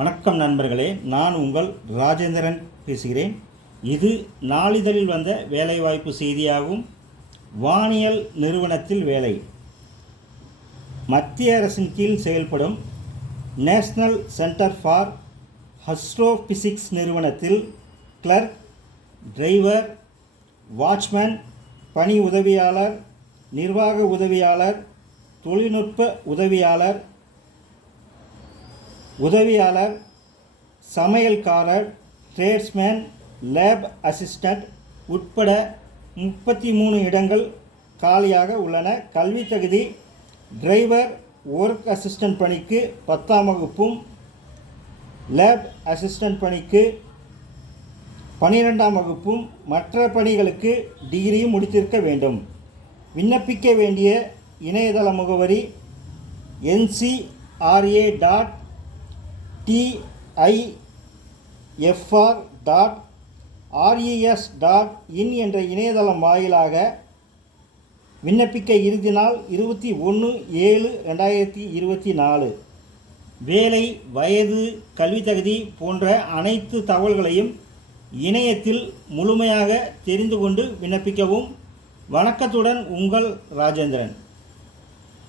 வணக்கம் நண்பர்களே நான் உங்கள் ராஜேந்திரன் பேசுகிறேன். இது நாளிதழில் வந்த வேலைவாய்ப்பு செய்தியாகும் வானியல் நிறுவனத்தில் வேலை. மத்திய அரசின் கீழ் செயல்படும் நேஷனல் சென்டர் ஃபார் ஹஸ்ட்ரோபிசிக்ஸ் நிறுவனத்தில் கிளர்க் டிரைவர் வாட்ச்மேன் பணி உதவியாளர் நிர்வாக உதவியாளர் தொழில்நுட்ப உதவியாளர் உதவியாளர் சமையல்காரர் டிரேட்ஸ்மேன் லேப் அசிஸ்டண்ட் உட்பட முப்பத்தி மூணு இடங்கள் காலியாக உள்ளன. கல்வி தகுதி டிரைவர் ஒர்க் அசிஸ்டன்ட் பணிக்கு பத்தாம் வகுப்பும் லேப் அசிஸ்டன்ட் பணிக்கு பனிரெண்டாம் வகுப்பும் மற்ற பணிகளுக்கு டிகிரியும் முடித்திருக்க வேண்டும். விண்ணப்பிக்க வேண்டிய இணையதள முகவரி NCRA dot DIFR dot RES dot in என்ற இணையதளம் வாயிலாக விண்ணப்பிக்க இறுதி நாள் இருபத்தி ஒன்று ஏழு ரெண்டாயிரத்தி இருபத்தி நாலு. வேலை வயது கல்வி தகுதி போன்ற அனைத்து தகவல்களையும் இணையத்தில் முழுமையாக தெரிந்து கொண்டு விண்ணப்பிக்கவும். வணக்கத்துடன் உங்கள் ராஜேந்திரன்.